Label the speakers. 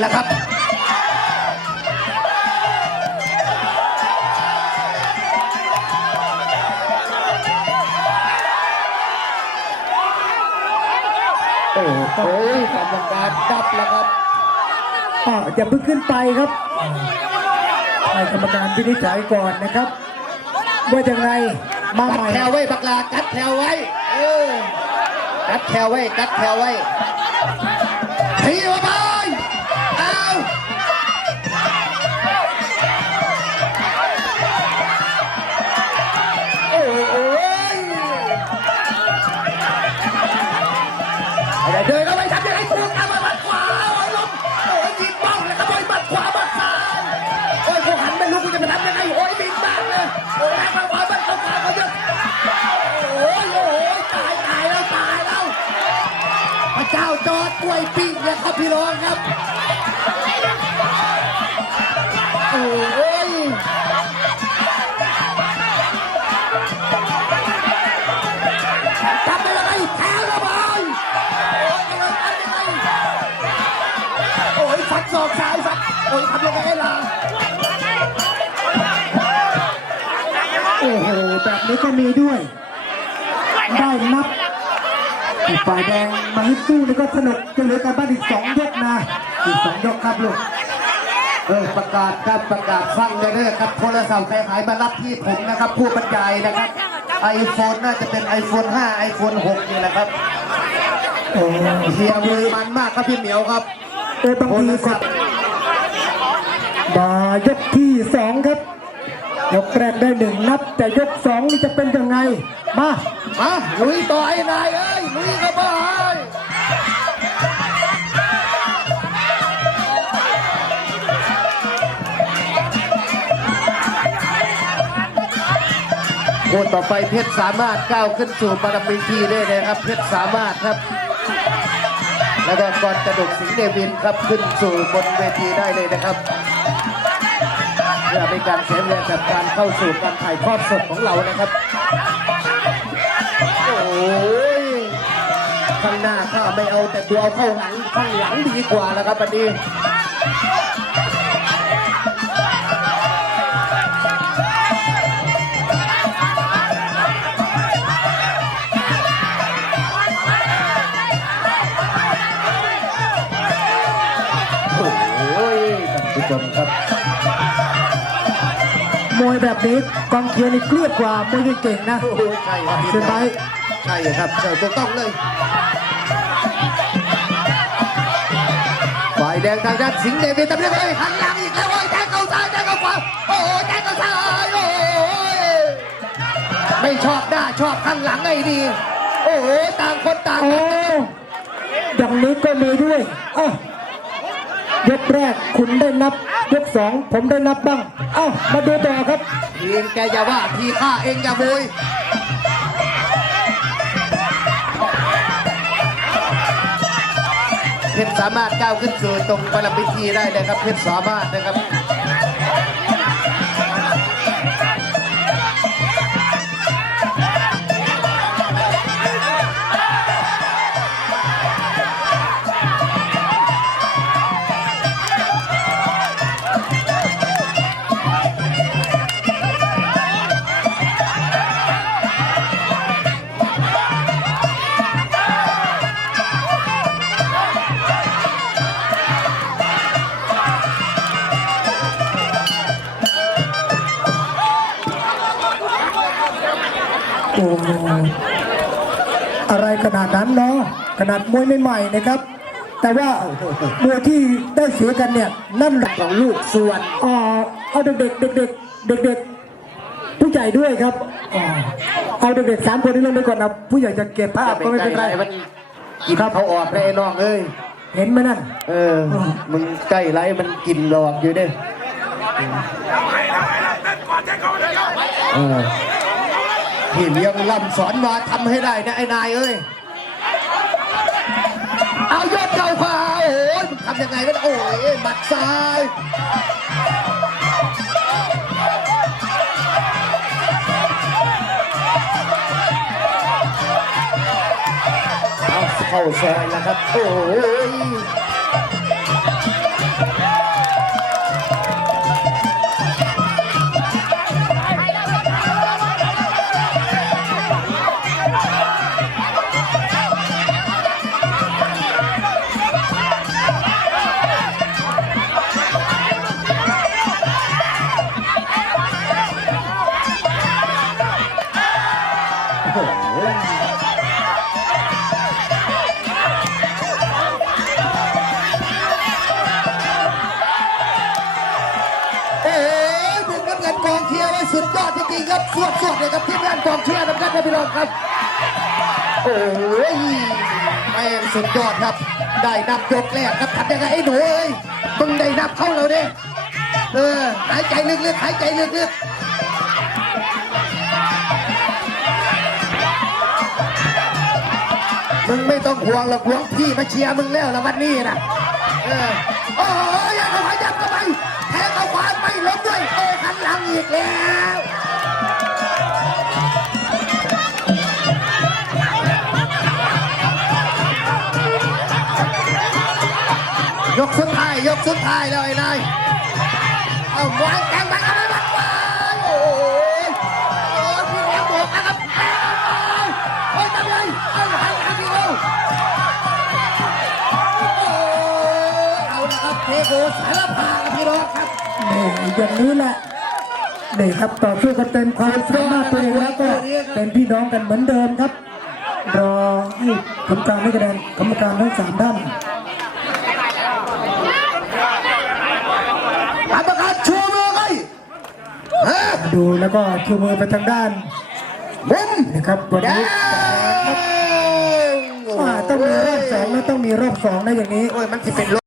Speaker 1: แล้วครับ
Speaker 2: โอ้โหกรรมการดับแล้วครับ
Speaker 3: อ่าอย่าเพิ่งขึ้นไปครับให้กรรมการพินิจฉัยก่อนนะครับ ว่าอย่างไรมา
Speaker 1: กั
Speaker 3: ให
Speaker 1: ด
Speaker 3: ม่
Speaker 1: แถวไว้ปากลากัดแถวไว้เออกัดแถวไว้กัดแถวไว้ทีมาไปเอา โอ้โหเดินเข้าไปทำยังไงถูกกันมาบัดขวาโอ้ยลงโอ้ยยิงเป้าเลยครับโอ้ยบัดขวาบัดซ้ายโอ้ยกูหันไปลูกกูจะไปทำยังไงโอ้ยบินบ้างเลยโอ้ยแรงขวาบัดเข้าขวาเขาเยอะโอ้ยโอ้ยตายตายแล้วตายแล้วพระเจ้าจอดกล้วยปิ้งเลยครับพี่น้องครับ อ้ยจับไปยังไงแทงระบายโอ้ยยังทำยังไงโอ้ยฟัดศอกซ้ายฟัดโอ้ยทำยังไงล่ะ
Speaker 3: โอ้โหแบบนี้ก็มีด้วย ได้นับอีกฝ่ายแดงมาฮิตสู้นี่ก็สนุกจะเหลือกันบ้านอีกสองยกนะ อีกสองยกครับลูก
Speaker 1: เออประกาศครับประกาศฟังเลยนะครับโทรศัพท์ใครหายมารับที่ผมนะครับ ผู้บรรยายนะครับไอโฟนน่าจะเป็น iPhone 5 iPhone 6นี่แหละครับ
Speaker 3: โอ้
Speaker 1: เฮียมือมันมากครับพี่เหมียวครับ
Speaker 3: เออบาง
Speaker 1: ท
Speaker 3: ที
Speaker 1: ร
Speaker 3: ก็
Speaker 1: ศัพท์
Speaker 3: มายกที่สองครับยกแรกได้หนึ่งนับ แต่ยกสองนี่จะเป็นยังไง มา
Speaker 1: มาลุยต่อไอ้นายเอ้ยลุยเข้าไป คนต่อไปเพชรสามารถก้าวขึ้นสู่ปรมีทีได้เลยครับ เพชรสามารถครับ แล้วก็กอนกระดกสิงห์เดวินครับขึ้นสู่บนเวทีได้เลยนะครับเพื่อเป็นการเสียเวลากับการเข้าสู่การถ่ายทอดสดของเรานะครับโอ้ยข้างหน้าข้าไม่เอาแต่ตัวเอาเข้าหลังข้างหลังดีกว่าแล้วครับอันนี้ ท่านผู้ชมครับ
Speaker 3: มวยแบบนี้กองเชียร์นี่เกลียดกว่ามวยเก่งๆนะ
Speaker 1: โอ้ยใช่ครับพี่
Speaker 3: เซนไบ
Speaker 1: ใช่ครับใช่ถูกต้องเลย ฝ่ายแดงทางด้านสิงห์เดวิดตำแหน่งเอ้ยหันหลังอีกแล้วโอ้ยแทงเข้าซ้ายแทงเข้าขวาโอ้ยแทงเข้าซ้ายโอ้ยไม่ชอบหน้าชอบข้างหลังไอ้ดีโอ้โหต่างคนต่าง
Speaker 3: โอ้อย่างนี้ก็มีด้วยเอ้า ยกแรกคุณได้นับ ยกสองผมได้นับบ้าง เอ้ามาดูต่อครับ
Speaker 1: ทีมแกอย่าว่าทีข้าเองอย่าโวยเพชรสามารถก้าวขึ้นสู่ตรงประลับพิธีได้เลยครับเพชรสามารถนะครับ
Speaker 3: โอ้อะไรขนาดนั้นเนาะขนาดมวยใหม่ๆนะครับ แต่ว่ามวยที่ได้เสียกันเนี่ยนั่นแหละ
Speaker 1: ของลูกส่วน
Speaker 3: อ่าเอาเด็กๆเด็กๆเด็กๆผู้ใหญ่ด้วยครับอ่าเอาเด็กๆสามคนนี้ลงไปก่อนนะผู้ใหญ่จะเก็บภาพก็ไม่เป็นไร
Speaker 1: มันกินเขาออกได้น้องเอ้ย
Speaker 3: เห็นไหมนั่น
Speaker 1: เออ มึงใกล้ไรมันกินหลอกอยู่เด้เออ พี่เลี้ยงล่ำสอนมาทำให้ได้นะไอ้นายเอ้ย เอายอดเก่าขวาโอ้ยมึงทำยังไงวะเนี่ยโอ้ยหมัดซ้ายเอาเข้าซอยแล้วครับโอ้ย สวดสวดเลยครับทีมงานกองเชียร์นะครับพี่น้องครับ โอ้ยแม่งสุดยอดครับ ได้นับยกแรกครับทำยังไงไอ้หนูเอ้ยมึงได้นับเข้าเนี่ยเออหายใจลึกๆหายใจลึกๆมึงไม่ต้องห่วงหรอกห่วงพี่มาเชียร์มึงแล้วละวันนี้นะเออโอ้ยยังเข้าไปยับเข้าไปแทงเข้าขวาไม่ล้มด้วยโอ้หันหลังอีกแล้ว ยกสุดท้าย ยกสุดท้ายแล้วไอ้นายเอาวางแกงไปเอาไปวางวางโอ้ยโอ้พี่แหลมบอกนะครับโอ้ยจังเอาให้เอาพี่โอ้เอาละครับเทโกสารพาพี่น้องครับ
Speaker 3: นี่อย่างนี้แหละ นี่ครับต่อสู้กันเต็มความสามารถตัวเองแล้วก็เป็นพี่น้องกันเหมือนเดิมครับ รอให้ผลการให้คะแนนกรรมการทั้งสามท่าน
Speaker 1: กรรมการชูมือให้ฮะ
Speaker 3: ดูแล้วก็ชูมือไปทางด้าน
Speaker 1: มุม
Speaker 3: นะครับวัน
Speaker 1: แด
Speaker 3: นี้
Speaker 1: ง
Speaker 3: ว่าต้องมีรอบสองแล้วต้องมีรอบสองนะอย่างนี้
Speaker 1: โอ้ยมันจะเป็น